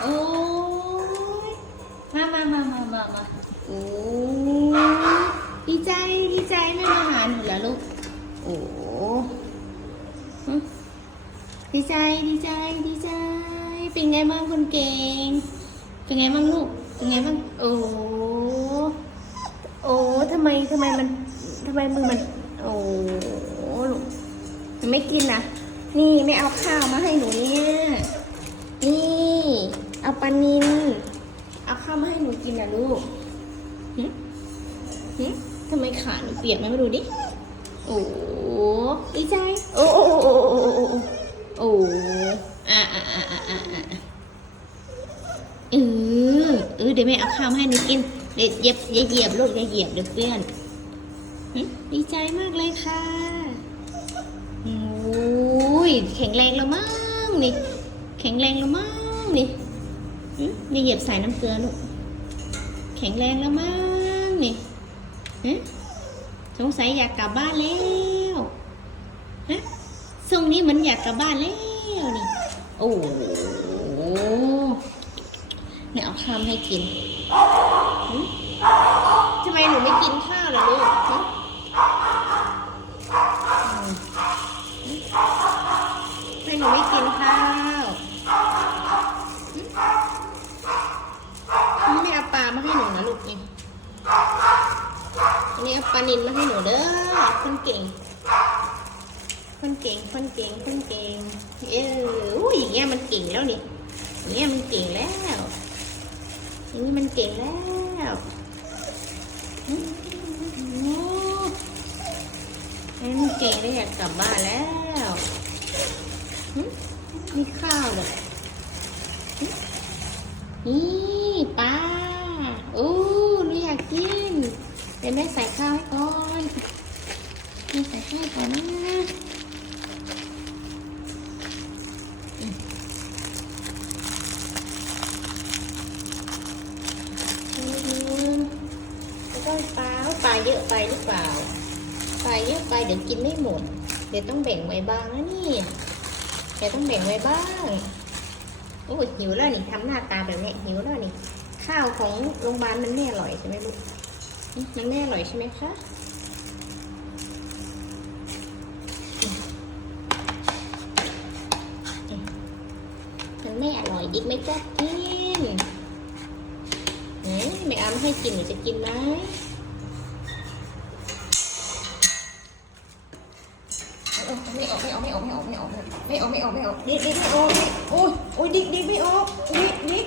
โอ้ยมามามามามามาโอ้ยดีใจดีใจแม่มาหาหนูแล้วลูก โอ้ดีใจดีใจดีใจ เป็นไงบ้างคนเก่ง เป็นไงบ้างลูก เป็นไงบ้าง โอ้โอ้ทำไมทำไมมันทำไมมือมัน โอ้ลูกไม่กินนะ นี่ไม่เอาข้าวมาให้หนูเนี่ย ลูกทำไมขาหนูเปียกไหมมาดูดิ โอ้ดีใจ โอ้โอ้โอ้โอ้โอ้โอ้อะอะอะอะอะเออเออเดี๋ยวแม่เอาข้าวมาให้หนูกิน เดี๋ยวเย็บอย่าเย็บลูกอย่าเย็บเดี๋ยวเพื่อนดีใจมากเลยค่ะโอ้ยแข็งแรงแล้วมั้งนี่ แข็งแรงแล้วมั้งนี่อย่าเหยียบสายน้ำเกลือลูก แข็งแรงแล้วมั้งนี่สงสัยอยากกลับบ้านแล้วฮะทรงนี้เหมือนอยากกลับบ้านแล้วนี่ โอ้โหเนี่ยเอาข้าวมให้กินทำไมหนูไม่กินข้าวล่ะลูกทำไมหนูไม่กินข้าวหึไม่เอาปลามาให้หนูนะ ลูกนี่อันนี้ปลานินมาให้หนูเด้อคนเก่งคนเก่งคนเก่งคนเก่ง เอออุ้ยอย่างเงี้ยมันเก่งแล้วนี่อย่างเงี้ยมันเก่งแล้วอย่างนี้มันเก่งแล้วอืมโอ้มันเก่งได้วอยากกลับบ้านแล้วมีข้าวเลยนี่ปลาโอ้หนูอยากกินเดี๋ยวแม่ใส่ข้าวให้ก่อนแม่ใส่ข้าวให้ก่อนนะอืมแล้วก็ปลาปลาเยอะไปหรือเปล่า ปลาเยอะไปเดี๋ยวกินไม่หมด เดี๋ยวต้องแบ่งไว้บ้างนะนี่ เดี๋ยวต้องแบ่งไว้บ้าง โอ้หิวแล้วนี่ทำหน้าตาแบบนี้หิวแล้วนี่ ข้าวของโรงพยาบาลมันไม่อร่อยใช่ไหมลูก อืมมันไม่อร่อยใช่ไหมคะอืมอืมมันไม่อร่อยอีกไหมจ๊ะกินไหนไม่เอามาให้กินหนูจะกินไหมเอาไม่ออกไม่ออกไม่ออกไม่ออกไม่ออกไม่ออกไม่ออกไม่ออกดิดิไม่ออกโอ้ยโอ้ยดิดิไม่ออกดิดิ